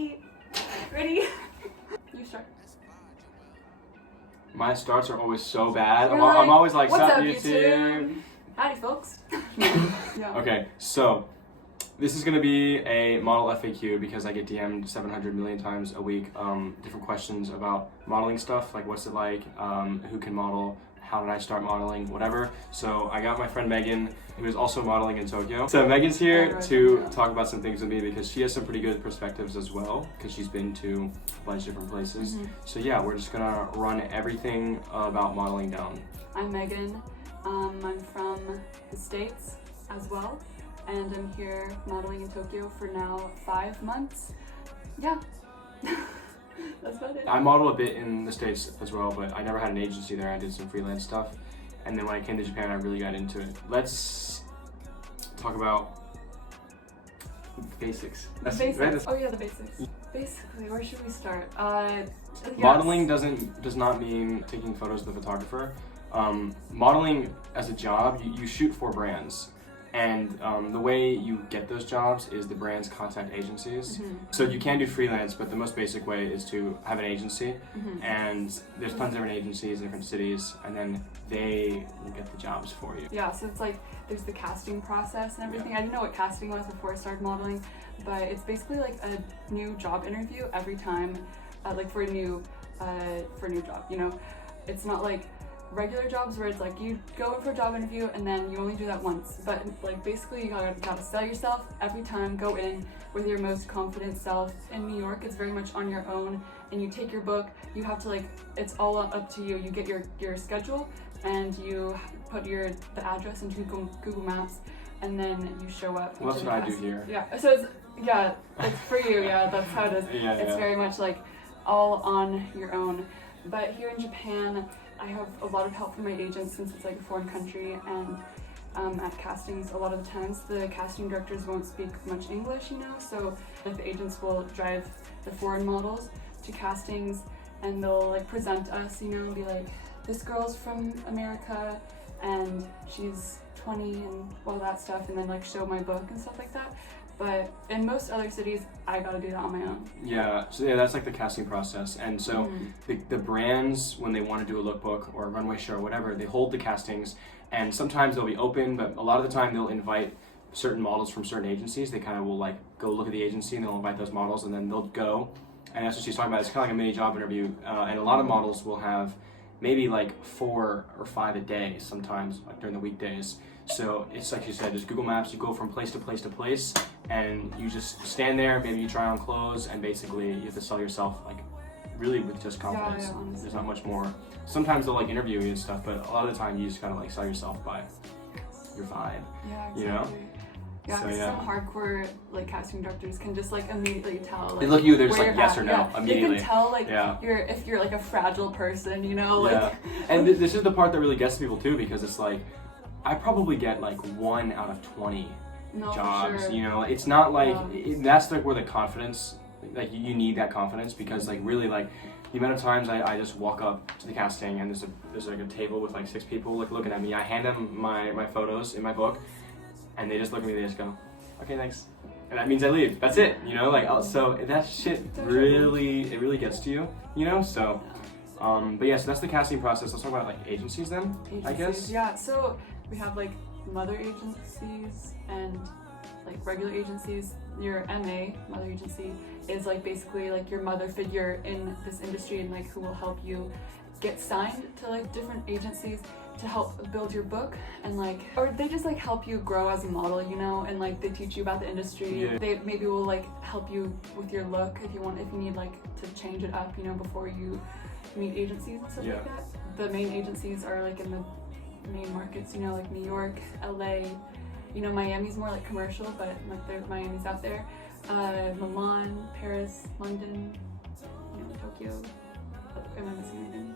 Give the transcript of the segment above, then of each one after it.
Ready? Ready? You start. My starts are always so bad. You're I'm always like, what's sup, up, YouTube? Howdy, folks. Yeah. Okay, so this is gonna be a model FAQ because I get DM'd 700 million times a week. Different questions about modeling stuff, like what's it like, who can model, how did I start modeling, whatever. So I got my friend Megan, who is also modeling in Tokyo. So Megan's here to talk about some things with me because she has some pretty good perspectives as well, because she's been to a bunch of different places. So yeah, we're just gonna run everything about modeling down. I'm Megan. I'm from the States as well, and I'm here modeling in Tokyo for now 5 months. Yeah. That's about it. I model a bit in the States as well, but I never had an agency there. I did some freelance stuff. And then when I came to Japan, I really got into it. Let's talk about basics. Basics. Oh yeah, the basics. Basically, where should we start? Modeling does not mean taking photos of the photographer. Modeling as a job, you shoot for brands. And the way you get those jobs is the brands contact agencies. So you can do freelance, but the most basic way is to have an agency. And there's tons of different agencies in different cities, and then they will get the jobs for you. Yeah, so it's like there's the casting process and everything. I didn't know what casting was before I started modeling, but it's basically like a new job interview every time, like for a new job. You know, it's not like regular jobs where it's like you go in for a job interview and then you only do that once, but like basically you gotta sell yourself every time. Go in with your most confident self. In New York, it's very much on your own, and you take your book. You have to like, it's all up to you. You get your schedule and you put the address into Google Maps, and then you show up. Well, that's what I do here. Yeah, so it's for you. Yeah, that's how it is. It's very much like all on your own. But here in Japan, I have a lot of help from my agents since it's like a foreign country, and at castings, a lot of the times the casting directors won't speak much English, you know, so like the agents will drive the foreign models to castings, and they'll like present us, you know, and be like, this girl's from America and she's 20 and all that stuff, and then like show my book and stuff like that. But in most other cities, I gotta do that on my own. Yeah, so yeah, that's like the casting process. And so the brands, when they want to do a lookbook or a runway show or whatever, they hold the castings, and sometimes they'll be open, but a lot of the time they'll invite certain models from certain agencies. They kind of will like go look at the agency and they'll invite those models, and then they'll go. And that's what she's talking about. It's kind of like a mini job interview. And a lot of models will have maybe like 4 or 5 a day sometimes, like during the weekdays. So it's like you said, just Google Maps, you go from place to place to place, and you just stand there, maybe you try on clothes, and basically you have to sell yourself like really with just confidence. Yeah, there's not much more. Sometimes they'll like interview you and stuff, but a lot of the time you just gotta like sell yourself by your vibe. Yeah, exactly. You know? Yeah, So, some hardcore like casting directors can just like immediately tell. Like, they look at you, they're just where like you're yes at. or no immediately. They can tell like if you're like a fragile person, you know, like. Yeah, and this is the part that really gets people too, because it's like I probably get like 1 out of 20 jobs. Sure. You know, it's not like that's like where the confidence, like you need that confidence, because like really like the amount of times I just walk up to the casting and there's like a table with like 6 people like looking at me. I hand them my photos in my book, and they just look at me. They just go, okay, thanks, and that means I leave. That's it. You know, like so that shit really gets to you. You know, so. But yeah, so that's the casting process. Let's talk about like agencies then, I guess. Yeah, so we have like mother agencies and like regular agencies. Your MA, mother agency, is like basically like your mother figure in this industry, and like who will help you get signed to like different agencies to help build your book, and like, or they just like help you grow as a model, you know, and like they teach you about the industry. They maybe will like help you with your look if you need like to change it up, you know, before you meet agencies and stuff like that. The main agencies are like in the main markets, you know, like New York, LA, you know, Miami's more like commercial, but like there's Miami's out there. Milan, Paris, London, you know, Tokyo. Am I missing anything?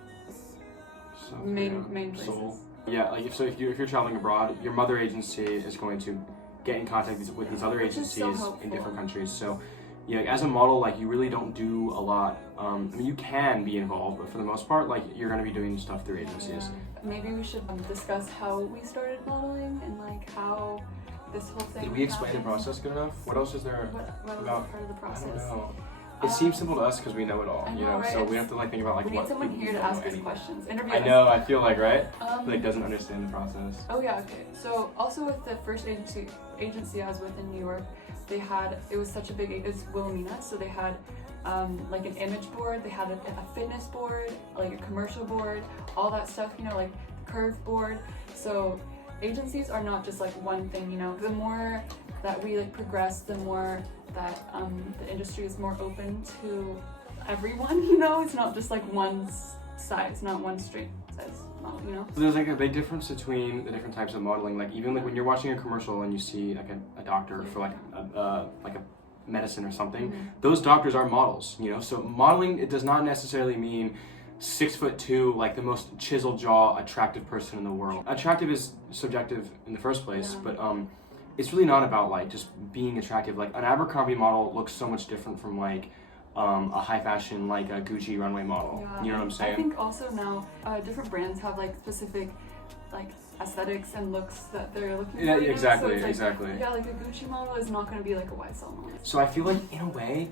So, main places. Seoul. Yeah, like if you're traveling abroad, your mother agency is going to get in contact with these other agencies in different countries. So yeah, as a model, like you really don't do a lot. I mean, you can be involved, but for the most part, like you're going to be doing stuff through agencies. Maybe we should discuss how we started modeling and like how this whole thing. Did we explain the process good enough? What else is there what about? part of the process? I don't know. It seems simple to us because we know it all, I you know, know. right? So we have to like think about like We need what someone people here to don't ask know us anymore. questions. Interview I us. know. I feel like right. Like Um, doesn't understand the process. Oh yeah, okay. So also with the first agency I was with in New York, they had, it was such a big, it was Wilhelmina, so they had like an image board, they had a fitness board, like a commercial board, all that stuff, you know, like the curve board. So agencies are not just like one thing, you know. The more that we like progress, the more that the industry is more open to everyone, you know. It's not just like one size, not one straight size model, you know. There's like a big difference between the different types of modeling. Like even like when you're watching a commercial and you see like a doctor for like a medicine or something, those doctors are models, you know. So modeling, it does not necessarily mean 6'2", like the most chiseled jaw, attractive person in the world. Attractive is subjective in the first place, but it's really not about like just being attractive. Like an Abercrombie model looks so much different from like a high fashion like a Gucci runway model. You know what I'm saying? I think also now different brands have like specific like aesthetics and looks that they're looking for. Yeah, You know? exactly, So it's like, exactly. Yeah, like a Gucci model is not going to be like a YSL model. So I feel like in a way,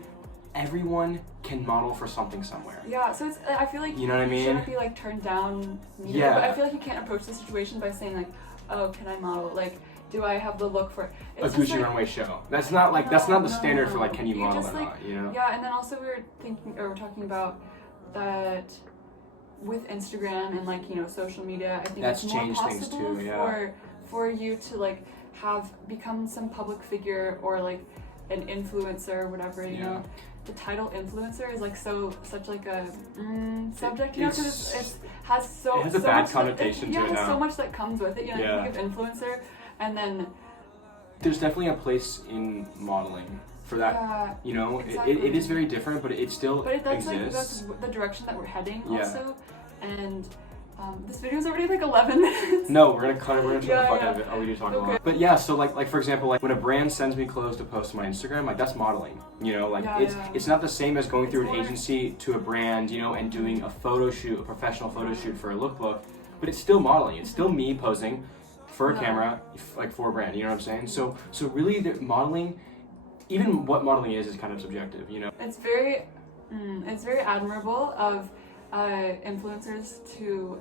everyone can model for something somewhere. Yeah, so it's, I feel like you know what I mean? You shouldn't be like turned down. Neither, Yeah. But I feel like you can't approach the situation by saying like, oh, can I model? Like, do I have the look for it? It's A just Gucci like, runway show. That's not like that's not the standard for like can you You model just, or like, not, you know? Yeah, and then also we were talking about that with Instagram and like, you know, social media. I think That's it's more changed things possible too, yeah. for you to like become some public figure or like an influencer or whatever, you know. The title influencer is like such like a subject, you know, because it has a so bad much connotation to it it has now. so much that comes with it, you know. You think of influencer and then there's definitely a place in modeling for that, you know. exactly. It is very different, but it still that's exists. like that's the direction that we're heading Yeah. also. And this video is already like 11 minutes. No, we're gonna cut it. We're gonna try the fuck Yeah. out of it. Oh, we do talk a Okay. lot. But yeah, so like for example, like when a brand sends me clothes to post on my Instagram, like that's modeling. You know, like it's not the same as going through an agency to a brand, you know, and doing a photo shoot, a professional photo shoot for a lookbook. But it's still modeling. It's still me posing for a camera, like for a brand. You know what I'm saying? So really, the modeling, even what modeling is kind of subjective. You know. It's very admirable of influencers to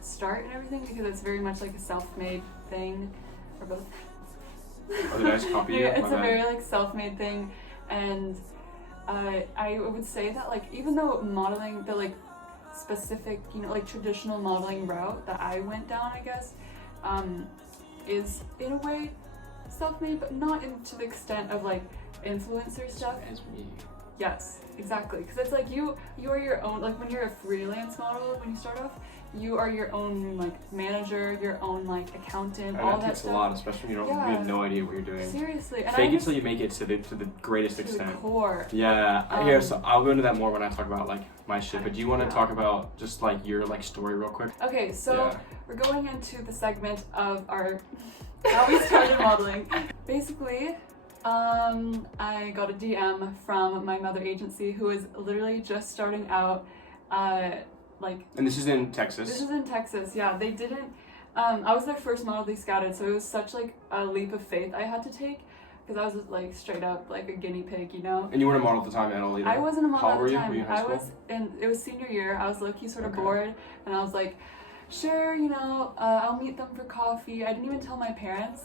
start and everything because it's very much like a self-made thing, or both. Oh, did I just copy you? Yeah, it's My a bad. very like self-made thing, and I would say that like even though modeling, the like specific, you know, like traditional modeling route that I went down, I guess, is in a way self-made, but not to the extent of like influencer stuff. As me. Yes, exactly. Because it's like you are your own, like when you're a freelance model, when you start off, you are your own like manager, your own like accountant, all that takes stuff. a lot, especially when you have no idea what you're doing. Seriously. And Fake it till you make it to the greatest to extent. the core. Yeah, here, so I'll go into that more when I talk about like my shit, but do you want to Yeah. talk about just like your like story real quick? Okay, so we're going into the segment of our how we started modeling. Basically, I got a DM from my mother agency who was literally just starting out, And this is in Texas. This is in Texas, yeah. They didn't, I was their first model they scouted, so it was such like a leap of faith I had to take, because I was like straight up like a guinea pig, you know? And you weren't a model at the time at all either? I wasn't a model How at old the were you? time. Were you in high school? It was senior year, I was low-key sort of bored, and I was like, sure, you know, I'll meet them for coffee. I didn't even tell my parents.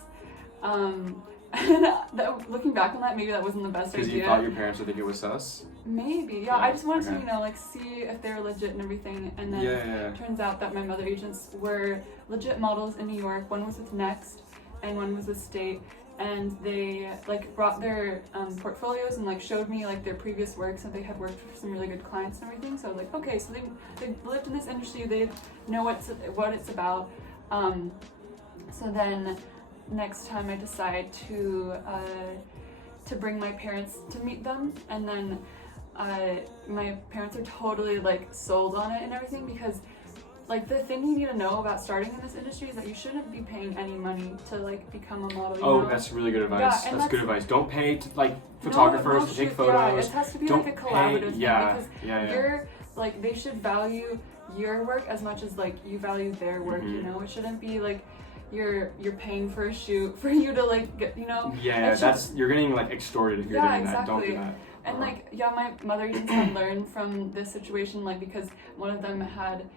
Looking back on that, maybe that wasn't the best idea. Because you thought your parents would think it was sus? Maybe, yeah. I just wanted to, you know, like see if they were legit and everything. And then turns out that my mother agents were legit models in New York. One was with Next and one was with State. And they like brought their portfolios and like showed me like their previous works, and they had worked for some really good clients and everything. So I was like, okay, so they lived in this industry, they know what it's about. So then next time I decide to bring my parents to meet them, and then my parents are totally like sold on it and everything, because like the thing you need to know about starting in this industry is that you shouldn't be paying any money to like become a model. You know? That's really good advice. Yeah, that's good advice. Don't pay to like photographers to take photos. Yeah, it has to be Don't like a collaborative thing, because yeah. you're like, they should value your work as much as like you value their work. You know, it shouldn't be like you're paying for a shoot for you to like get, you know. Yeah, you're getting like extorted if you're doing that. Don't do that. And like, yeah, my mother agency had learned from this situation, like because one of them had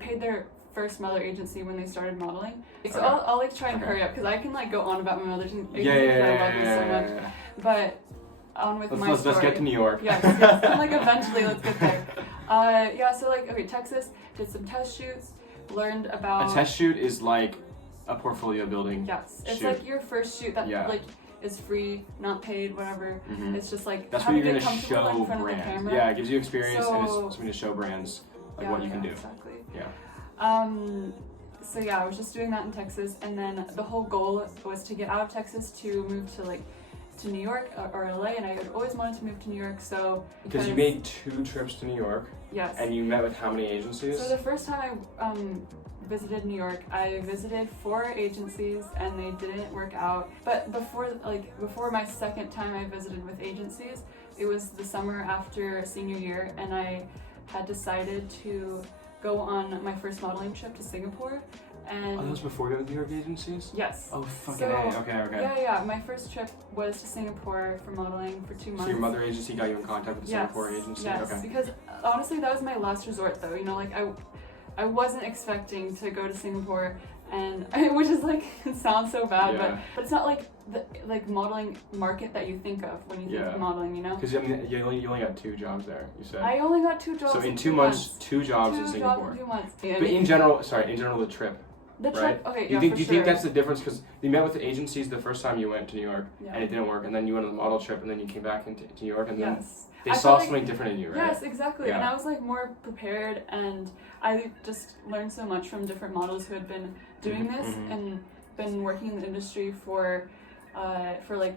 paid their first mother agency when they started modeling. So Okay. I'll like try and hurry up because I can like go on about my mother agency. Yeah, I love you so much. But on with my story. Let's get to New York. Yes, and like eventually let's get there. Yeah, so like, okay, Texas, did some test shoots, learned about... A test shoot is like a portfolio building. Yes, it's shoot. like your first shoot that like is free, not paid, whatever. Mm-hmm. It's just like that's how what to you're get gonna comfortable show in front brands. of the camera. Yeah, it gives you experience and it's So- something to show brands like what you can do. Exactly. Yeah. So yeah, I was just doing that in Texas, and then the whole goal was to get out of Texas to move to like to New York or LA, and I had always wanted to move to New York. So Because you made 2 trips to New York. Yes. And you met with how many agencies? So the first time I visited New York, I visited 4 agencies and they didn't work out. But before my second time I visited with agencies, it was the summer after senior year, and I had decided to go on my first modeling trip to Singapore. And that was before you went to New York agencies? Yes. Oh, fucking So, A. Okay. Yeah. My first trip was to Singapore for modeling for 2 months. So your mother agency got you in contact with the Singapore agency? Yes, Okay. because honestly that was my last resort though. You know, like I wasn't expecting to go to Singapore, and which is like, it sounds so bad, but it's not like the modeling market that you think of when you think of modeling, you know? Because I mean, you only got 2 jobs there, you said. I only got 2 jobs. So in 2 months, 2 jobs in Singapore. 2 months. But in general, the trip. The trip, right? okay, Do you think that's the difference? Because you met with the agencies the first time you went to New York, and it didn't work, and then you went on the model trip, and then you came back into New York, and then they saw something different in you, right? Yes, exactly. Yeah. And I was like more prepared, and I just learned so much from different models who had been doing this and been working in the industry for like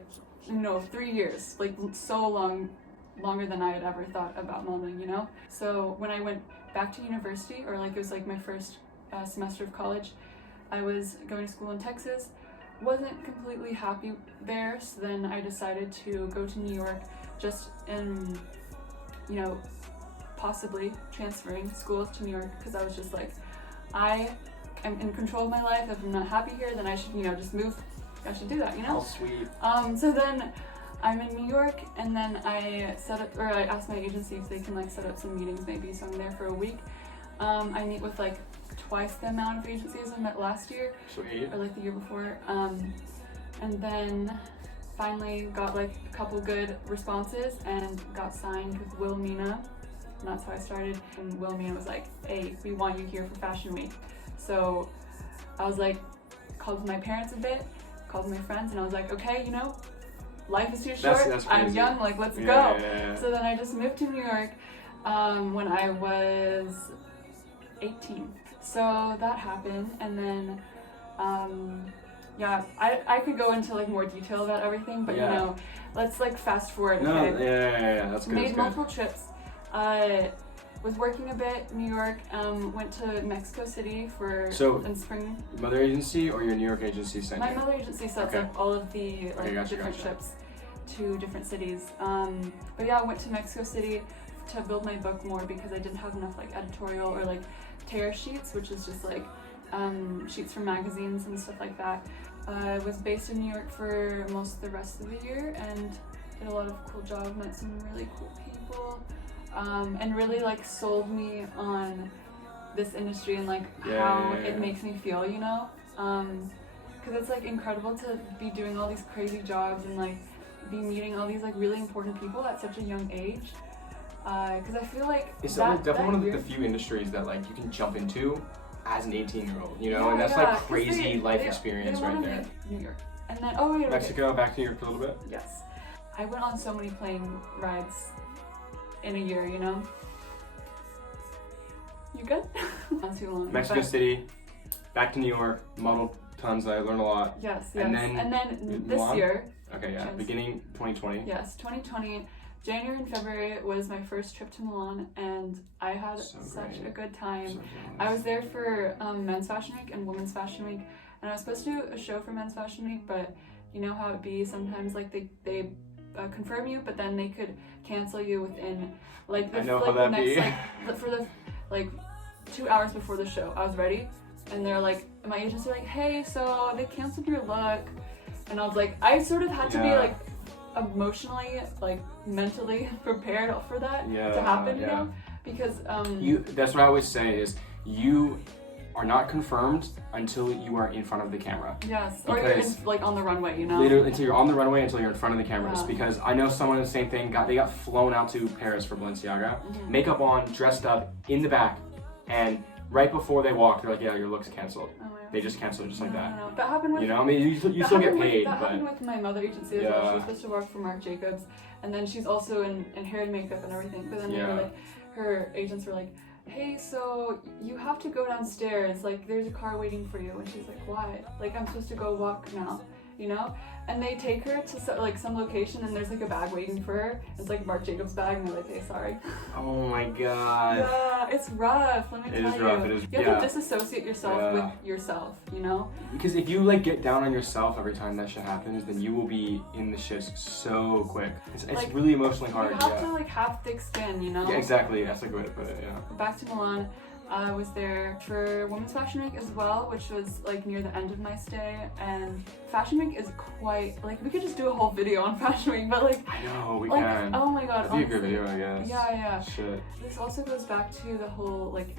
3 years, like so longer than I had ever thought about modeling, you know. So when I went back to university, or like it was like my first semester of college, I was going to school in Texas, wasn't completely happy there, so then I decided to go to New York, just in, possibly transferring schools to New York, because I was just like, I am in control of my life. If I'm not happy here, then I should, just move. I should do that, you know? Oh, sweet. So then I'm in New York, and then I asked my agency if they can like set up some meetings maybe, so I'm there for a week. I meet with like twice the amount of agencies I met last year, Sweet. or like the year before, and then finally got like a couple good responses and got signed with Wilhelmina, and that's how I started. And Wilhelmina was like, hey, we want you here for Fashion Week. So I was like, called my parents a bit, called my friends, and I was like, okay, life is too short, that's I'm crazy. young, like let's go. Yeah. So then I just moved to New York when I was 18. So that happened, and then I could go into like more detail about everything, but let's like fast forward. No, okay? yeah, that's good. Made multiple trips. Was working a bit in New York. Went to Mexico City in spring. Mother agency or your New York agency sent you? My mother agency sets up all of the different trips to different cities. But yeah, I went to Mexico City to build my book more, because I didn't have enough like editorial or like tear sheets, which is just like sheets from magazines and stuff like that. I was based in New York for most of the rest of the year and did a lot of cool jobs, met some really cool people, and really like sold me on this industry and like how it makes me feel, because it's like incredible to be doing all these crazy jobs and like be meeting all these like really important people at such a young age. Because I feel like it's definitely one of the few industries that like you can jump into as an 18-year-old, and that's like crazy life experience right there. New York, and then Mexico, back to New York for a little bit. Yes, I went on so many plane rides in a year. You good? Not too long. Mexico City, back to New York, modeled tons. I learned a lot. Yes. And then this Milan? year. Okay, yeah, beginning 2020. Yes, 2020. January and February was my first trip to Milan, and I had such a good time. So I was there for Men's Fashion Week and Women's Fashion Week, and I was supposed to do a show for Men's Fashion Week, but you know how it be, sometimes like they confirm you, but then they could cancel you within like the, for the like 2 hours before the show. I was ready, and they're like, my agents are like, hey, so they canceled your look, and I was like, I sort of had to be like emotionally, like mentally prepared for that Yeah, to happen, you yeah. know? Because That's what I always say is you are not confirmed until you are in front of the camera. yes, or you're Because like on the runway, you know? Literally until you're on the runway, until you're in front of the cameras. Yeah. Because I know someone the same thing. They got flown out to Paris for Balenciaga, makeup on, dressed up in the back, and right before they walked, they're like, "Yeah, your look's canceled." Oh my God. They just canceled it just like that. No. That happened with You know, I mean, you still get paid, that but happened with my mother agency as well. She was supposed to work for Marc Jacobs, and then she's also in hair and makeup and everything. But then they were Yeah. like, her agents were like, "Hey, so you have to go downstairs. Like, there's a car waiting for you." And she's like, "Why? Like, I'm supposed to go walk now, you know?" And they take her to like some location, and there's like a bag waiting for her. It's like Marc Jacobs' bag, and they're like, "Hey, sorry." oh my god. Yeah, it's rough. Let me tell you. It is rough. It is. You have to disassociate yourself Yeah. with yourself, you know? Because if you like get down on yourself every time that shit happens, then you will be in the shits so quick. It's Like, really emotionally hard. You have Yeah. to like have thick skin, you know? Yeah, exactly. That's a good way to put it. Yeah. Back to Milan. I was there for Women's Fashion Week as well, which was like near the end of my stay. And Fashion Week is quite like, we could just do a whole video on Fashion Week, but like, I know we like can. oh my god, That'd be a good honestly. video, I guess. Yeah. Shit. This also goes back to the whole like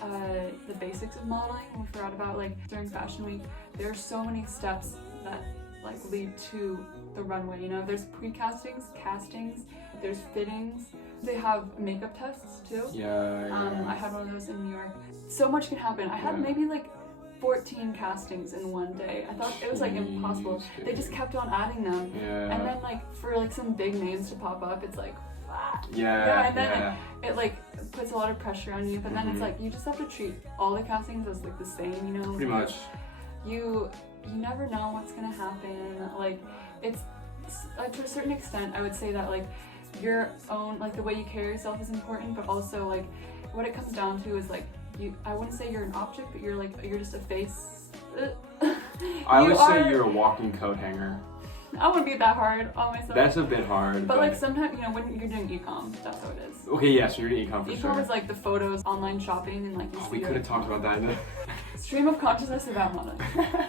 the basics of modeling. We forgot about like during Fashion Week. There are so many steps that like lead to the runway. You know, there's pre-castings, castings, there's fittings. They have makeup tests too. Yeah. I had one of those in New York. So much can happen. I had maybe like 14 castings in one day. I thought it was like impossible. Jeez, They just kept on adding them. Yeah. And then like for like some big names to pop up, it's like, Yeah. and then it like puts a lot of pressure on you. But then it's like you just have to treat all the castings as like the same, you know? Pretty much. You never know what's gonna happen. Like it's to a certain extent, I would say that like your own like the way you carry yourself is important, but also like what it comes down to is like I wouldn't say you're an object, but you're just a face. I would say you're a walking coat hanger. I wouldn't be that hard on myself. That's a bit hard. But like sometimes, you know, when you're doing e-com, that's how it is. Okay, yeah, so you're doing e-com for E-com sure. is like the photos, online shopping, and like you see we could have talked about that. stream of consciousness about modeling.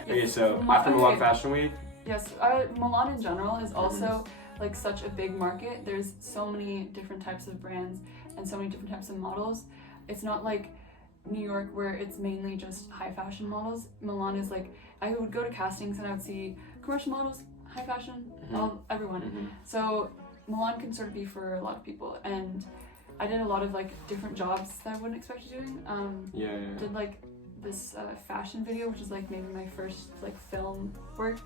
Okay, so after Milan Fashion Week. Yes, Milan in general is also like such a big market. There's so many different types of brands and so many different types of models. It's not like New York where it's mainly just high fashion models. Milan is like, I would go to castings and I would see commercial models, high fashion, everyone. So Milan can sort of be for a lot of people. And I did a lot of like different jobs that I wouldn't expect you doing. Did like this fashion video, which is like maybe my first like film work.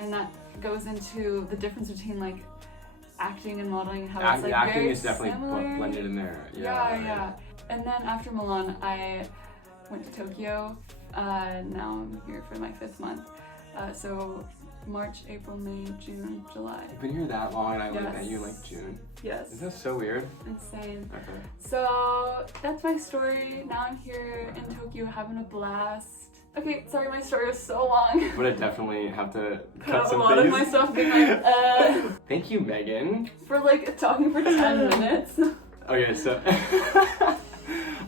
And that goes into the difference between like acting and modeling and how it's like acting very is definitely similar. blended in there. Yeah. And then after Milan, I went to Tokyo. Now I'm here for my 5th month. So March, April, May, June, July. You've been here that long, and I Yes. met you in like June. Yes. Isn't that so weird? Insane. Okay. So that's my story. Now I'm here in Tokyo having a blast. Okay, sorry, my story was so long. I'm gonna definitely have to Cut cut out a some lot things. of my stuff being like, Thank you, Megan. for like talking for 10 minutes. Okay, so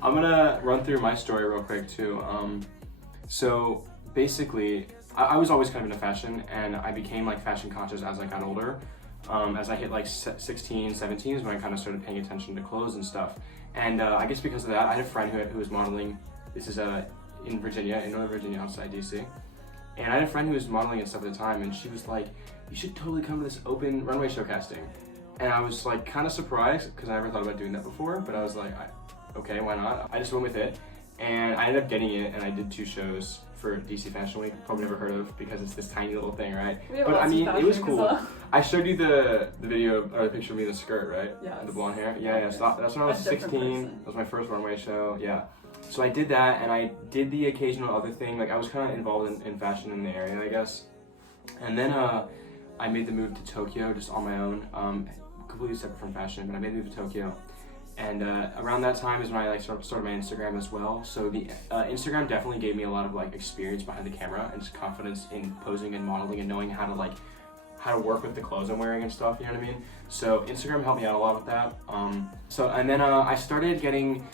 I'm gonna run through my story real quick too. So basically, I was always kind of into fashion, and I became like fashion conscious as I got older. As I hit like 16, 17 is when I kind of started paying attention to clothes and stuff. And I guess because of that, I had a friend who was modeling. This is in Virginia, in Northern Virginia, outside DC. And I had a friend who was modeling and stuff at the time, and she was like, "You should totally come to this open runway show casting." And I was like kind of surprised because I never thought about doing that before, but I was like, okay, why not? I just went with it, and I ended up getting it, and I did 2 shows for DC Fashion Week. Probably never heard of because it's this tiny little thing, right? But I mean, it was cool. I showed you the video or the picture of me in the skirt, right? Yeah. The blonde hair. Yeah. So that's when I was 16. That was my first runway show. Yeah. So I did that, and I did the occasional other thing. Like I was kind of involved in fashion in the area, I guess. And then I made the move to Tokyo just on my own, completely separate from fashion. But I made the move to Tokyo, and around that time is when I like started my Instagram as well. So the Instagram definitely gave me a lot of like experience behind the camera and just confidence in posing and modeling and knowing how to work with the clothes I'm wearing and stuff. You know what I mean? So Instagram helped me out a lot with that. And then I started getting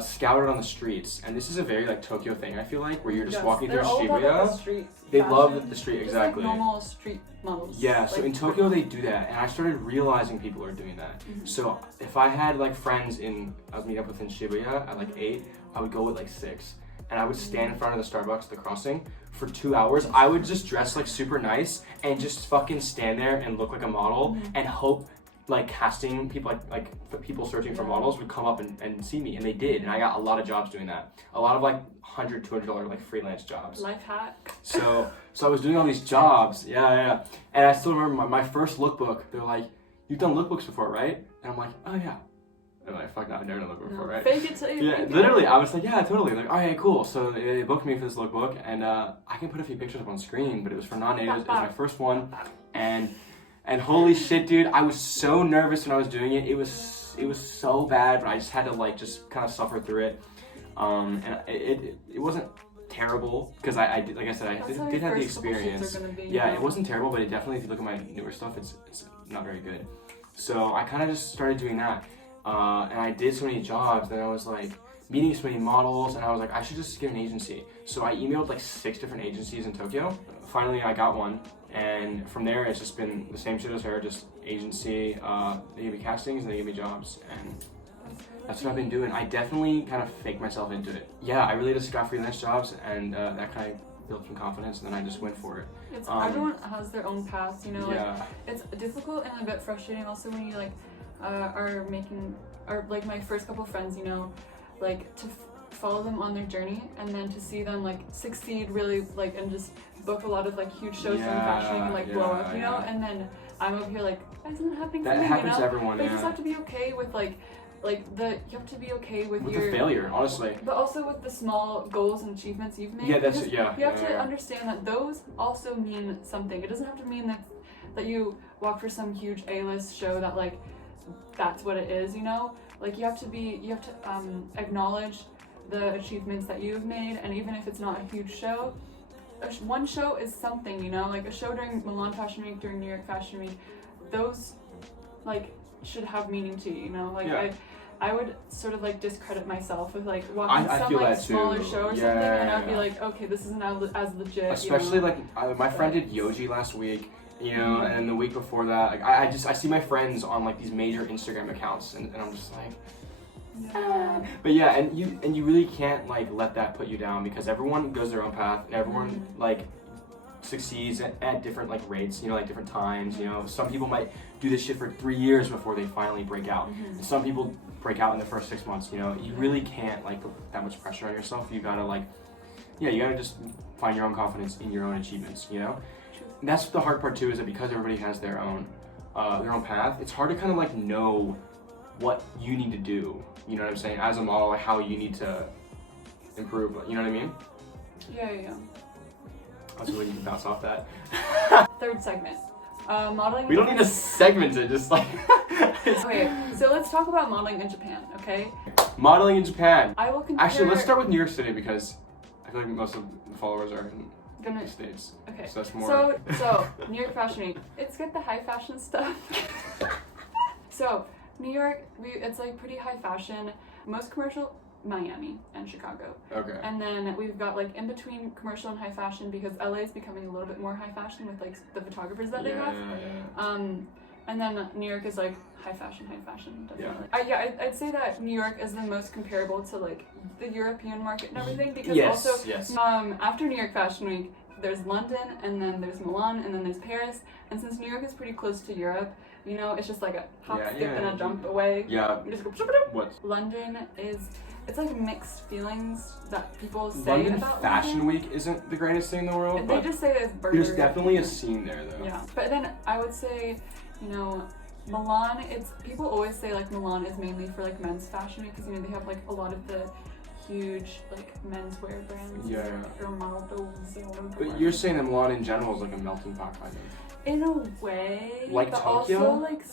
scouted on the streets, and this is a very like Tokyo thing. I feel like where you're just walking through They're all about, like, the Shibuya. street They fashion, love the street, just exactly. like normal street models. Yeah, so like, in Tokyo they do that, and I started realizing people are doing that. So if I had like friends I would meet up with in Shibuya at like 8, I would go at like 6, and I would stand in front of the Starbucks at the crossing for 2 hours. I would just dress like super nice and just fucking stand there and look like a model and hope like casting people, like people searching for models would come up and see me, and they did, and I got a lot of jobs doing that. A lot of like $100, $200 like freelance jobs. Life hack. So I was doing all these jobs, yeah. And I still remember my first lookbook. They're like, "You've done lookbooks before, right?" And I'm like, "Oh yeah." And I'm like, "Fuck no, I've never done a lookbook before, right?" Fake it till you Yeah, make it. literally, I was like, "Yeah, totally." Like, "Okay, cool." So they booked me for this lookbook, and I can put a few pictures up on screen, but it was for non-natives. It was my first one, and holy shit, dude, I was so nervous when I was doing it. It was so bad, but I just had to like just kind of suffer through it. And it wasn't terrible because I did, like I said, I did have the experience. Yeah, it wasn't terrible, but it definitely, if you look at my newer stuff, it's not very good. So I kind of just started doing that, and I did so many jobs. Then I was like meeting so many models, and I was like, I should just get an agency. So I emailed like 6 different agencies in Tokyo. Finally, I got one. And from there, it's just been the same shit as her, just agency. They give me castings and they give me jobs, and that's what I've been doing. I definitely kind of faked myself into it. Yeah, I really just got freelance jobs, and that kind of built some confidence, and then I just went for it. Everyone has their own paths, you know. Yeah. Like, it's difficult and a bit frustrating also when you like are making, or like my first couple friends, you know, like to follow them on their journey and then to see them like succeed really, like, and just book a lot of like huge shows from Fashion Week and like blow up, you know, and then I'm over here like, why isn't it happening for me? That happens to everyone. But you just have to be okay with you have to be okay with your the failure, honestly. But also with the small goals and achievements you've made. Yeah, that's because yeah. You have to understand that those also mean something. It doesn't have to mean that you walk for some huge A-list show that like that's what it is, you know? Like you have to acknowledge the achievements that you've made, and even if it's not a huge show, one show is something, you know, like a show during Milan Fashion Week, during New York Fashion Week, those like should have meaning to you, you know, like I would sort of like discredit myself with like walking some like smaller show or something, and I'd be like, okay, this isn't as legit. Especially you know? like my friend did Yoji last week, you know, and the week before that, like I see my friends on like these major Instagram accounts, and I'm just like. Yeah. But yeah, and you really can't like let that put you down, because everyone goes their own path, and everyone like succeeds at different like rates, you know, like different times, you know. Some people might do this shit for 3 years before they finally break out. Some people break out in the first 6 months, you know. You really can't like put that much pressure on yourself. You gotta like, yeah, you gotta just find your own confidence in your own achievements, you know. And that's the hard part too, is that because everybody has their own path, it's hard to kind of like know what you need to do, you know what I'm saying, as a model, like how you need to improve, you know what I mean? Yeah. That's really you can bounce off that. Third segment. Modeling. We don't need to segment it, just like. Okay, so let's talk about modeling in Japan, okay? Modeling in Japan. I will compare. Actually, let's start with New York City, because I feel like most of the followers are in the States. Okay. So that's more. So New York Fashion Week. It's got the high fashion stuff. So New York, it's like pretty high fashion. Most commercial, Miami and Chicago. Okay. And then we've got like in between commercial and high fashion, because LA is becoming a little bit more high fashion with like the photographers that they have. And then New York is like high fashion, definitely. Yeah. I'd say that New York is the most comparable to like the European market and everything, because yes. After New York Fashion Week, there's London, and then there's Milan, and then there's Paris. And since New York is pretty close to Europe, you know, it's just like a hop, skip, and a jump away. Yeah. You just go. What? London it's like mixed feelings that people say London about Fashion London. Week isn't the greatest thing in the world, They but just say it's burger. there's definitely a scene there, though. Yeah, but then I would say, you know, Milan. People always say like Milan is mainly for like men's fashion week, because you know they have like a lot of the huge like menswear brands. Yeah. Or models. But you're saying that Milan in general is like a melting pot, kind of. In a way. Like but Tokyo? Also like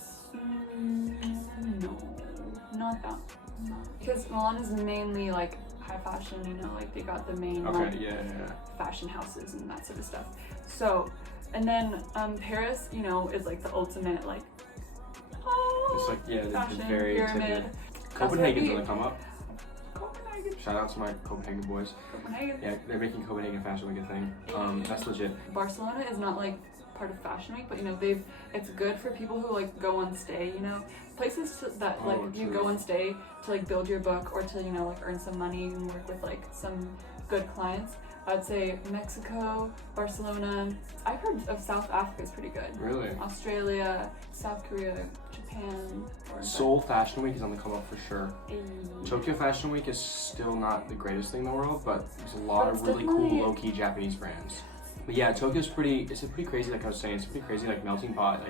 no, not that. Because Milan is mainly like high fashion, you know, like they got the main fashion houses and that sort of stuff. So, and then Paris, you know, is like the ultimate like it's like fashion the very pyramid. Copenhagen's gonna come up. Copenhagen. Shout out to my Copenhagen boys. Copenhagen. Yeah, they're making Copenhagen Fashion Week a thing. That's legit. Barcelona is not like part of Fashion Week, but you know it's good for people who like go and stay. You know, places that like you go and stay to like build your book or to like earn some money and work with like some good clients. I'd say Mexico, Barcelona. I've heard of South Africa is pretty good. Really? Australia, South Korea, Japan. Seoul Fashion Week is on the come up for sure. Tokyo Fashion Week is still not the greatest thing in the world, but there's a lot of really cool low-key Japanese brands. But yeah, Tokyo's it's a pretty crazy, like I was saying, it's a pretty crazy like melting pot.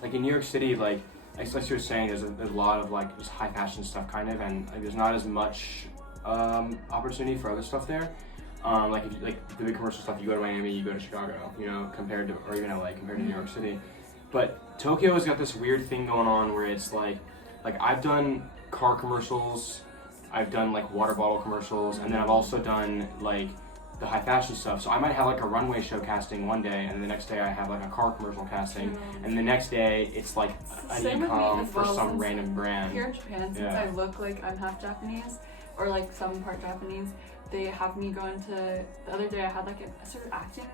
Like in New York City, like you were saying, there's a lot of like just high fashion stuff kind of, and like, there's not as much opportunity for other stuff there. Like if you, like the big commercial stuff, you go to Miami, you go to Chicago, you know, compared to, or even LA compared to New York City. But Tokyo has got this weird thing going on where it's like I've done car commercials, I've done like water bottle commercials, and then I've also done like the high fashion stuff. So I might have like a runway show casting one day, and the next day I have like a car commercial casting, and the next day it's like an e-com for some random brand. Here in Japan, since I look like I'm half Japanese, or like some part Japanese, they have me go into, the other day I had like a sort of acting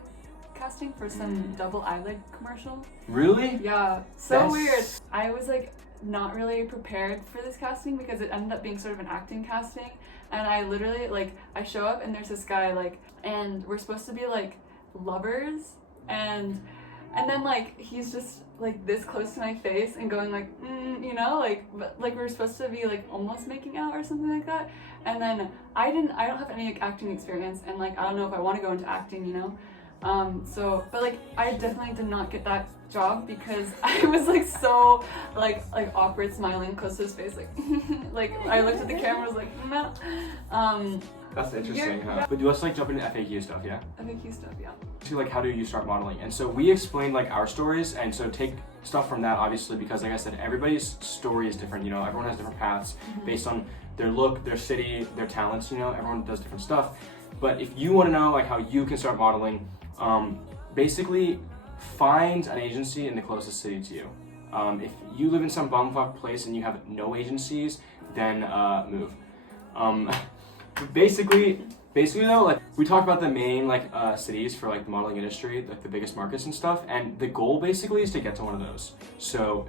casting for some double eyelid commercial. Really? Yeah, that's weird. I was like not really prepared for this casting because it ended up being sort of an acting casting, and I literally like I show up and there's this guy like, and we're supposed to be like lovers, and then like he's just like this close to my face and going like you know, like but, like we're supposed to be like almost making out or something like that, and then I don't have any like, acting experience, and like I don't know if I want to go into acting, you know. But like I definitely did not get that job because I was like so like awkward smiling close to his face, like like I looked at the camera, was like no. That's interesting, huh? But let's like jump into FAQ stuff, yeah? FAQ stuff, yeah. To like how do you start modeling? And so we explained like our stories, and so take stuff from that obviously, because like I said, everybody's story is different, you know, everyone has different paths based on their look, their city, their talents, you know, everyone does different stuff. But if you want to know like how you can start modeling, basically find an agency in the closest city to you. If you live in some bumfuck place and you have no agencies, then move. Basically though, like we talked about the main like cities for like the modeling industry, like the biggest markets and stuff, and the goal basically is to get to one of those. So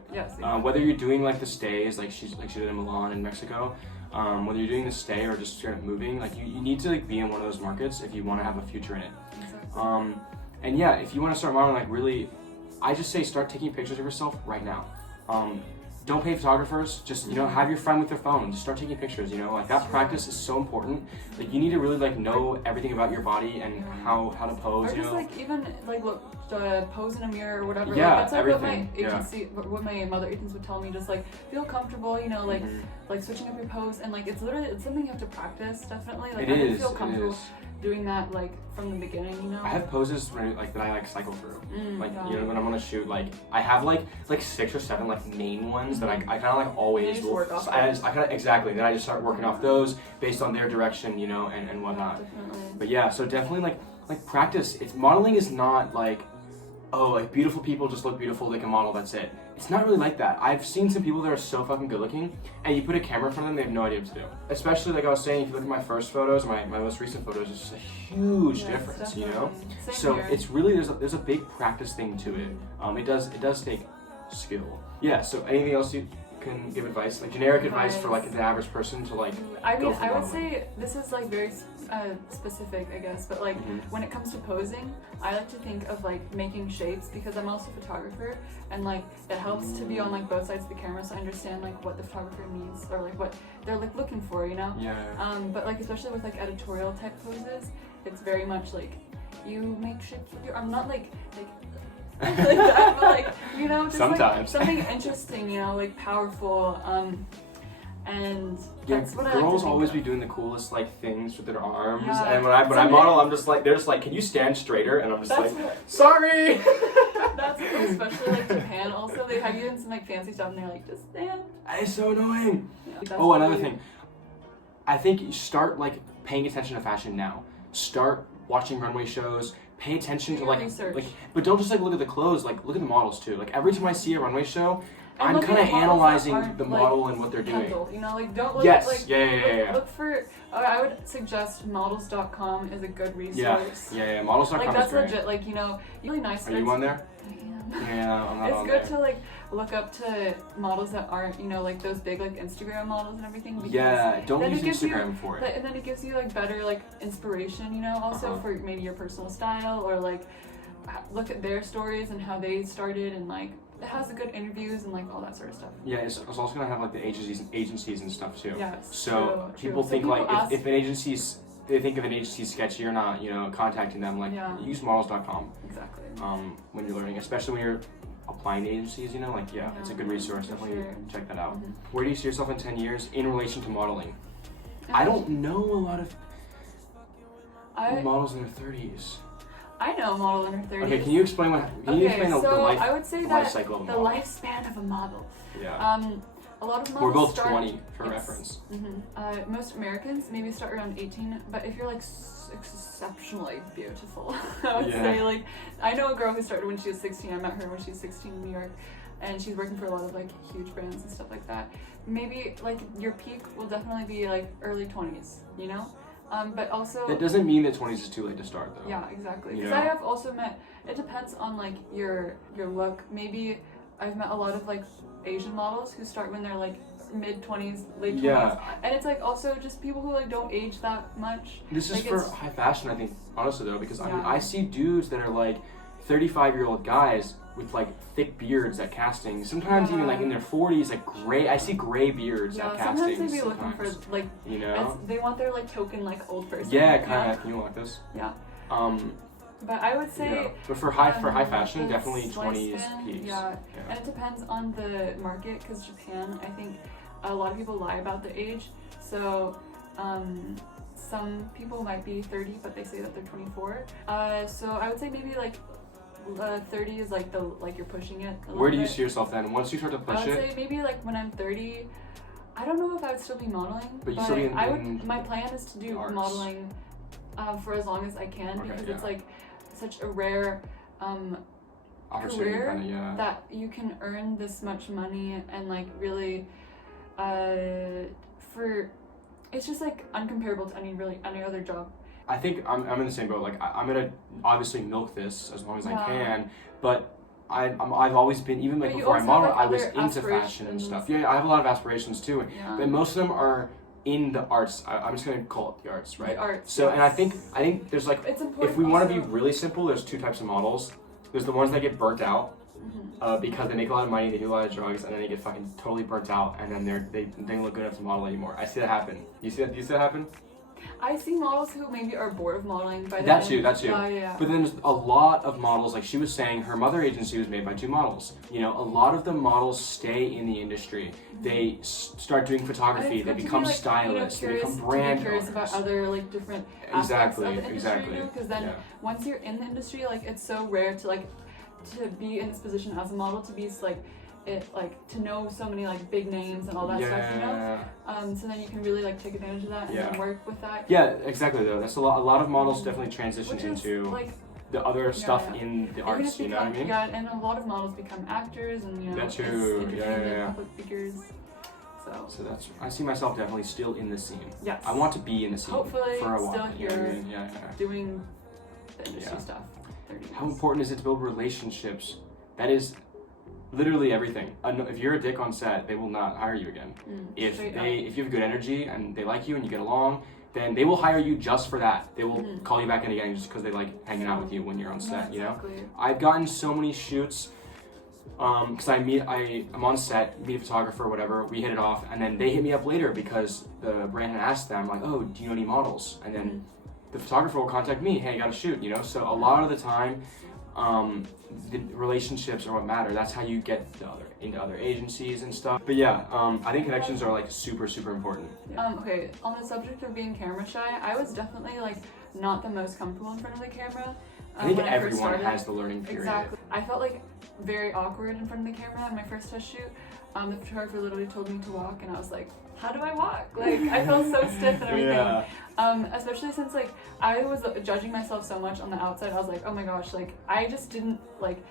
whether you're doing like the stays, like she did in Milan in Mexico, whether you're doing the stay or just straight up moving, like you need to like be in one of those markets if you want to have a future in it. Exactly. And yeah, if you want to start modeling, like really, I just say start taking pictures of yourself right now. Don't pay photographers, just, you know, have your friend with their phone, just start taking pictures, you know, like that practice is so important. Like you need to really like know everything about your body and how to pose, or you just know. like even like look, pose in a mirror or whatever. Yeah, like, that's like everything. what my agency, what my mother agents would tell me, just like feel comfortable, you know, like like switching up your pose, and like it's something you have to practice, definitely. Like I didn't feel comfortable doing that like from the beginning, you know. I have poses that I like cycle through. You know, when I'm gonna shoot, like I have like 6 or 7 like main ones that I kind of like always work off. Exactly. Then I just start working off those based on their direction, you know, and whatnot. Definitely. But yeah, so definitely like practice. It's modeling is not like, oh, like beautiful people just look beautiful, they can model, that's it. It's not really like that. I've seen some people that are so fucking good looking, and you put a camera in front of them, they have no idea what to do. Especially like I was saying, if you look at my first photos, my most recent photos, it's just a huge difference, you know? So here. It's really, there's a big practice thing to it. It does take skill. Yeah, so anything else you can give advice, like generic advice for like the average person to like I would say this is like very specific, I guess, but like when it comes to posing, I like to think of like making shapes, because I'm also a photographer, and like it helps to be on like both sides of the camera, so I understand like what the photographer needs or like what they're like looking for, you know. But like especially with like editorial type poses, it's very much like you make shapes with your arm, not like like that, but like, you know, just sometimes like something interesting, you know, like powerful, and that's what I like to girls think always of. be doing the coolest like things with their arms, and when I model, I'm just like, they're just like, can you stand straighter? And I'm just sorry. That's especially like Japan. Also, they have you in some like fancy stuff, and they're like, just stand. It's so annoying. Yeah, another thing. I think you start like paying attention to fashion now. Start watching runway shows. Pay attention to like, but don't just like look at the clothes. Like look at the models too. Like every time I see a runway show, And I'm look kind at of models that analyzing aren't, the like, model and what they're doing. Kendall, you know, like don't look Yes, at like yeah. look for. I would suggest models.com is a good Yeah, resource. yeah. Models.com Like is that's great. legit. Like, you know, really nice. Are you on there? I am. Yeah, I'm not It's on good there. to like look up to models that aren't, you know, like those big like Instagram models and everything. Because Yeah, don't then use it gives you, Instagram for it. and then it gives you like better like inspiration, you know, also for maybe your personal style, or like look at their stories and how they started, and like it has the good interviews and like all that sort of stuff. Yeah, it's also gonna have like the agencies and stuff too. Yeah, so true. people So think people like ask, if an agency's they think of an agency sketchy or not, you know, contacting them, like use models.com. Exactly. When you're learning, especially when you're applying to agencies, you know, like it's a good resource. Definitely check that out. Where do you see yourself in 10 years in relation to modeling? I don't know a lot of models in their 30s. I know a model in her 30s. Okay, can you explain the life, I would say the that life cycle of a the model? lifespan of a model. Yeah. A lot of models We're both start, 20 for reference. Most Americans maybe start around 18, but if you're like exceptionally beautiful, I would say, like, I know a girl who started when she was 16. I met her when she was 16 in New York, and she's working for a lot of like huge brands and stuff like that. Maybe like your peak will definitely be like early 20s, you know? But also That doesn't mean that 20s is too late to start though. Yeah, exactly. Because I have also met, it depends on like your look. Maybe I've met a lot of like Asian models who start when they're like mid 20s, late 20s. And it's like also just people who like don't age that much. This is like, for high fashion, I think, honestly though, because I mean, I see dudes that are like 35-year-old guys with like thick beards at castings, sometimes even like in their 40s, like gray. I see gray beards at castings. Sometimes they be looking for like, you know, they want their like token like old person. Yeah, kind of. Can you like this? Yeah. But I would say, but for high fashion, definitely 20s peaks. Yeah, and it depends on the market, because Japan, I think a lot of people lie about the age. So some people might be 30, but they say that they're 24. So I would say maybe like 30 is like you're pushing it. Where do you see yourself then? Once you start to push it? I would say maybe like when I'm 30. I don't know if I would still be modeling, but you still be my plan is to do modeling for as long as I can, because it's like such a rare career that you can earn this much money, and like really it's just like uncomparable to any other job. I think I'm in the same boat. Like I'm gonna obviously milk this as long as I can, but I've always been, even like before I modeled, I was into fashion and stuff. Yeah, I have a lot of aspirations too, but most of them are in the arts. I'm just gonna call it the arts, right? The arts. So, and I think there's like, if we want to be really simple, there's two types of models. There's the ones that get burnt out because they make a lot of money, they do a lot of drugs, and then they get fucking totally burnt out, and then they don't look good enough to model anymore. I see that happen. Do you see that happen? I see models who maybe are bored of modeling by the That's end. you. But then there's a lot of models, like she was saying, her mother agency was made by 2 models. You know, a lot of the models stay in the industry. They start doing photography, they become stylists, they become brand owners. Curious about other like different aspects of the industry, because then once you're in the industry, like it's so rare to be in this position as a model, to be to know so many like big names and all that stuff, you know. So then you can really like take advantage of that and then work with that. Yeah, exactly though. That's a lot of models definitely transition into like the other stuff in the arts, you know what I mean? Yeah, and a lot of models become actors, and you know, that's true. Public figures. So that's, I see myself definitely still in the scene. Yes. I want to be in the scene hopefully for a while. Still here, you know what I mean? doing the industry stuff. How important is it to build relationships? That is literally everything. If you're a dick on set, they will not hire you again. If you have good energy and they like you and you get along, then they will hire you just for that. They will call you back in again just because they like hanging out with you when you're on set. You know, I've gotten so many shoots because I'm on set, meet a photographer, whatever. We hit it off, and then they hit me up later because the brand had asked them like, "Oh, do you know any models?" And then the photographer will contact me. Hey, I got to shoot. You know, so a lot of the time. The relationships are what matter. That's how you get into other agencies and stuff. But yeah, I think connections are like super important. Okay, on the subject of being camera shy, I was definitely like not the most comfortable in front of the camera. I think everyone has the learning period. Exactly. I felt like very awkward in front of the camera in my first test shoot. The photographer literally told me to walk, and I was like, how do I walk? Like, I felt so stiff and everything. Especially since like I was judging myself so much on the outside. I was like, oh my gosh, like I just didn't like.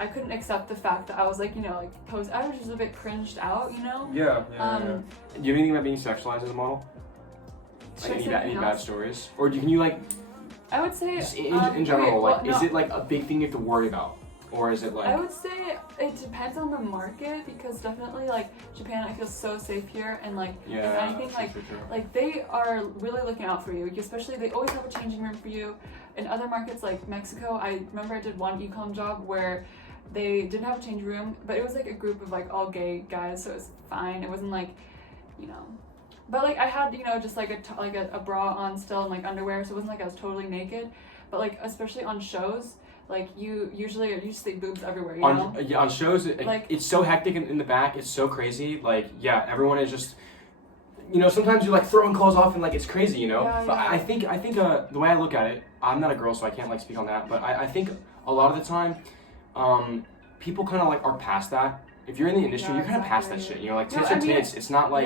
I couldn't accept the fact that I was like, you know, like I was just a bit cringed out, you know. Yeah. Do you have anything about being sexualized as a model? Like any bad stories, or can you like? I would say in general, is it like a big thing you have to worry about, or is it like? I would say it depends on the market, because definitely like Japan, I feel so safe here, and like if anything, like they are really looking out for you. Especially they always have a changing room for you. In other markets like Mexico, I remember I did one ecom job where they didn't have a change room, but it was like a group of like all gay guys, so it was fine. It wasn't like, you know. But like I had, you know, just like a bra on still and like underwear, so it wasn't like I was totally naked. But like especially on shows, like you see boobs everywhere, you know? Yeah, on shows, it's so hectic in the back. It's so crazy. Like everyone is just, you know, sometimes you're like throwing clothes off and like it's crazy, you know. But I think the way I look at it, I'm not a girl, so I can't like speak on that. But I think a lot of the time, people kind of like are past that. If you're in the industry, you're kind of past that shit. You know, like tits are tits. It's not like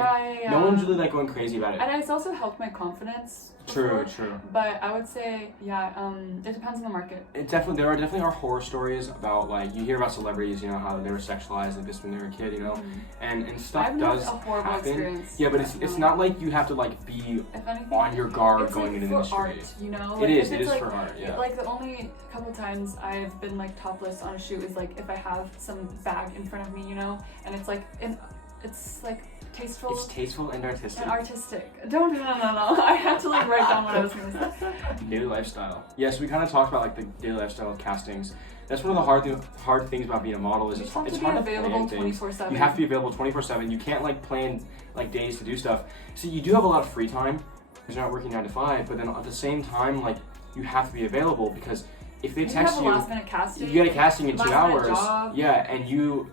no one's really like going crazy about it. And it's also helped my confidence. True. But I would say, it depends on the market. There are definitely horror stories about like you hear about celebrities, you know, how they were sexualized like this when they were a kid, you know, and stuff does a horrible happen. Experience. Yeah, but it's not like you have to like be on your guard going into the industry. Art, you know, like, it is like, for art. Yeah. Like the only couple times I've been like topless on a shoot is like if I have some bag in front of me, you know, and it's like tasteful. It's tasteful and artistic. No. I had to like write down what I was going to say. Daily lifestyle. Yes, we kind of talked about like the daily lifestyle of castings. That's one of the hard things about being a model is it's hard to plan things. 24/7. You have to be available 24/7. You can't like plan like days to do stuff. So you do have a lot of free time because you're not working 9 to 5. But then at the same time, like you have to be available because if they text you, last minute casting, you get a casting in 2 hours. Job. Yeah, and you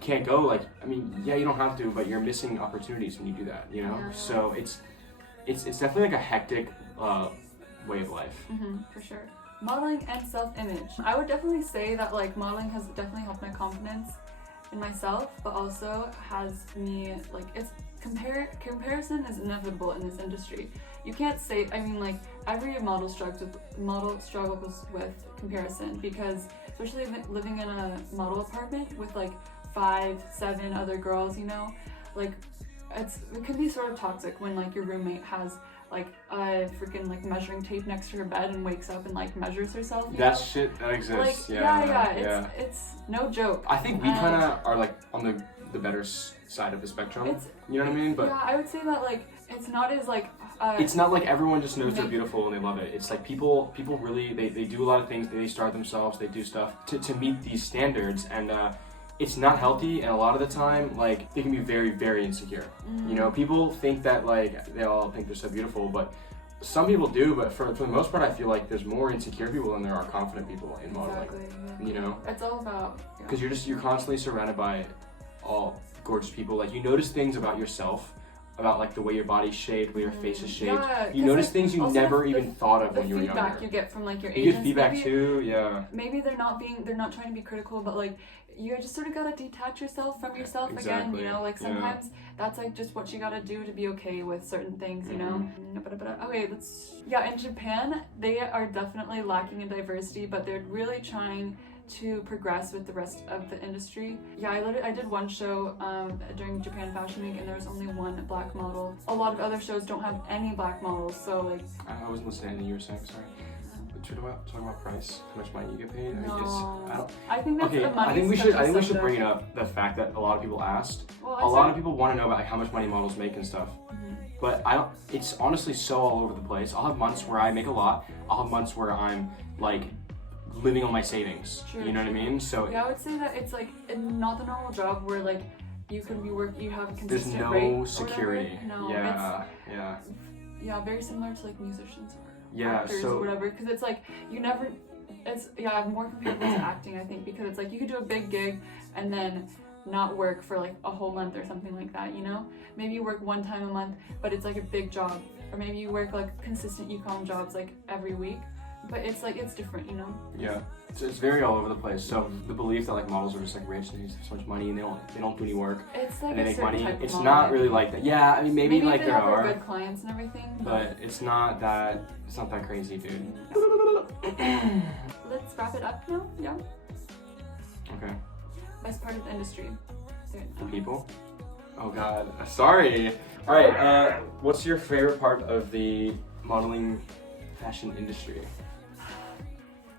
can't go. Like I mean, you don't have to, but you're missing opportunities when you do that. You know, so it's definitely like a hectic way of life. For sure. Modeling and self-image. I would definitely say that like modeling has definitely helped my confidence in myself, but also has me like comparison is inevitable in this industry. You can't say, I mean like every model struggles with comparison because especially living in a model apartment with like 5-7 other girls, you know, like it can be sort of toxic when like your roommate has like a freaking like measuring tape next to her bed and wakes up and like measures herself. That shit that exists. Like, it's no joke. I think we kind of are like on the better side of the spectrum. You know what I mean? But I would say that like it's not as like it's not like everyone just knows they're beautiful and they love it. It's like people really they do a lot of things. They start themselves. They do stuff to meet these standards and. It's not healthy, and a lot of the time, like, they can be very, very insecure. You know, people think that, like, they all think they're so beautiful, but some people do, but for the most part, I feel like there's more insecure people than there are confident people in modeling. Exactly, you know? It's all about... Because you're constantly surrounded by all gorgeous people. Like, you notice things about yourself, about, like, the way your body's shaped, the way your face is shaped. Yeah, you notice like, things you never even thought of when you were younger. The feedback you get from, like, your agents. agents. You get feedback, too, Maybe they're not trying to be critical, but, like, you just sort of gotta detach yourself from yourself again, you know, like sometimes that's like just what you gotta do to be okay with certain things, you know. Okay, in Japan, they are definitely lacking in diversity, but they're really trying to progress with the rest of the industry. I did one show during Japan Fashion Week and there was only one black model. A lot of other shows don't have any black models, so like... I wasn't listening to anything you were saying, sorry. Talking about price, how much money you get paid. I think that's the money. I think we should bring it up the fact that a lot of people asked. A lot of people want to know about like, how much money models make and stuff. But it's honestly so all over the place. I'll have months where I make a lot. I'll have months where I'm like living on my savings. You know what I mean? So I would say that it's like not the normal job where like you have a consistent there's no rate security. No, very similar to like musicians. Actors or whatever, because it's like more comparable to acting, I think, because it's like you could do a big gig and then not work for like a whole month or something like that, you know? Maybe you work one time a month, but it's like a big job, or maybe you work like consistent ecom jobs like every week, but it's like it's different, you know? So it's very all over the place. So the belief that like models are just like rich and they have so much money and they don't do any work and they make money. It's not really like that. Yeah, I mean maybe like there are good clients and everything, but it's not that crazy, dude. Let's wrap it up now. Okay. Best part of the industry. The people? Oh god, sorry. Alright, what's your favorite part of the modeling fashion industry?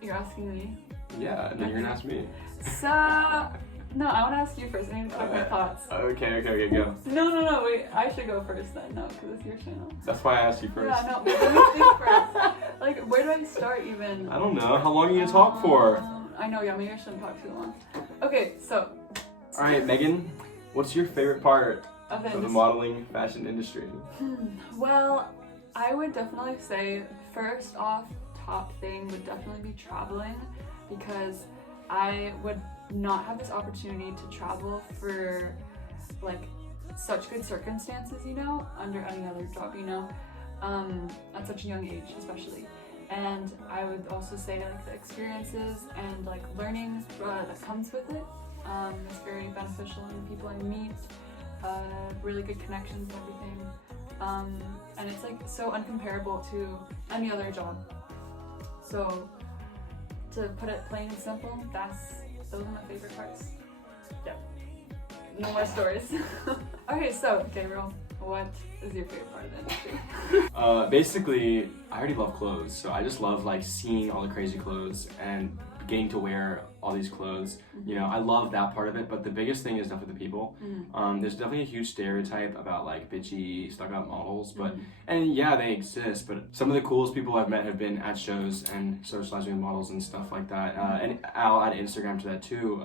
You're asking me? Yeah, and then you're gonna ask me. So, no, I want to ask you first. I need to talk my thoughts. Okay, go. No, wait. I should go first then. No, because it's your channel. That's why I asked you first. Yeah, no, but let me think first. Like, where do I start even? I don't know. How long are you gonna talk for? I know, yeah, maybe I shouldn't talk too long. Okay, so. Alright, Megan, what's your favorite part of the modeling fashion industry? Well, I would definitely say, first off, top thing would definitely be traveling, because I would not have this opportunity to travel for like such good circumstances, you know, under any other job, you know, at such a young age especially. And I would also say like the experiences and like learning that comes with it is very beneficial in the people I meet, really good connections and everything, and it's like so uncomparable to any other job. So to put it plain and simple, those are my favorite parts. Yep. No more stories. Okay, so Gabriel, what is your favorite part of the industry? Basically, I already love clothes, so I just love like seeing all the crazy clothes and getting to wear all these clothes. You know, I love that part of it, but the biggest thing is definitely the people. There's definitely a huge stereotype about like bitchy, stuck-up models, but and yeah, they exist, but some of the coolest people I've met have been at shows and socializing with models and stuff like that. And I'll add Instagram to that too.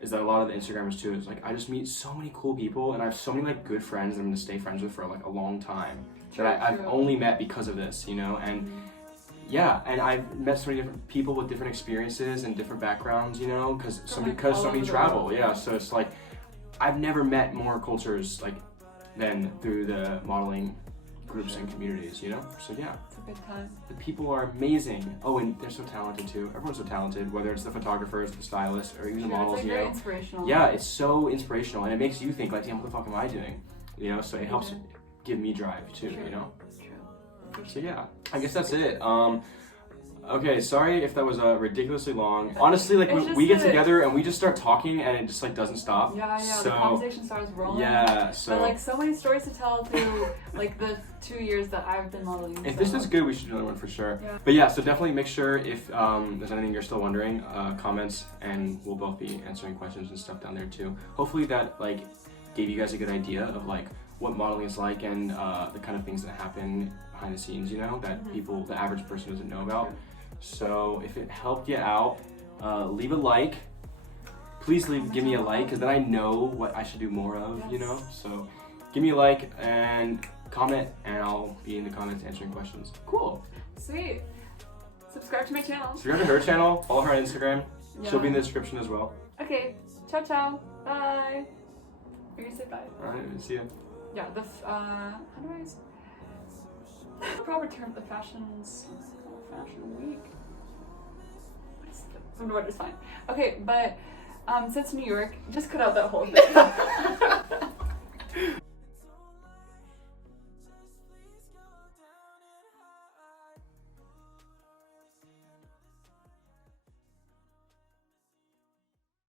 Is that a lot of the Instagrammers too? It's like I just meet so many cool people, and I have so many like good friends that I'm gonna stay friends with for like a long time. I've only met because of this, you know, and yeah, and I've met so many different people with different experiences and different backgrounds, you know, because so many travel. Yeah, so it's like I've never met more cultures like than through the modeling groups and communities, you know. So yeah, it's a good time. The people are amazing. Oh, and they're so talented too. Everyone's so talented, whether it's the photographers, the stylists, or even the models. It's like very inspirational. Yeah, it's so inspirational, and it makes you think like, damn, what the fuck am I doing? You know, so it helps give me drive too. You know. So yeah, I guess that's it. Okay, sorry if that was ridiculously long. Honestly, like we get together and we just start talking and it just like doesn't stop. Yeah, so, the conversation starts rolling. Yeah, so. But like so many stories to tell through like the 2 years that I've been modeling. If this is good, we should do another one for sure. Yeah. But yeah, so definitely make sure if there's anything you're still wondering, comments, and we'll both be answering questions and stuff down there too. Hopefully that like gave you guys a good idea of like what modeling is like and the kind of things that happen behind the scenes, you know, that the average person doesn't know about. So if it helped you out, leave a like. Please give me a like, because then I know what I should do more of, you know. So give me a like and comment, and I'll be in the comments answering questions. Cool. Sweet. Subscribe to my channel. Subscribe to her channel. Follow her on Instagram. Yeah. She'll be in the description as well. Okay. Ciao, ciao. Bye. You're gonna say bye. All right. See ya. Yeah. How do I? The proper term, the fashion week. What is fine. Okay, but since New York, just cut out that whole thing.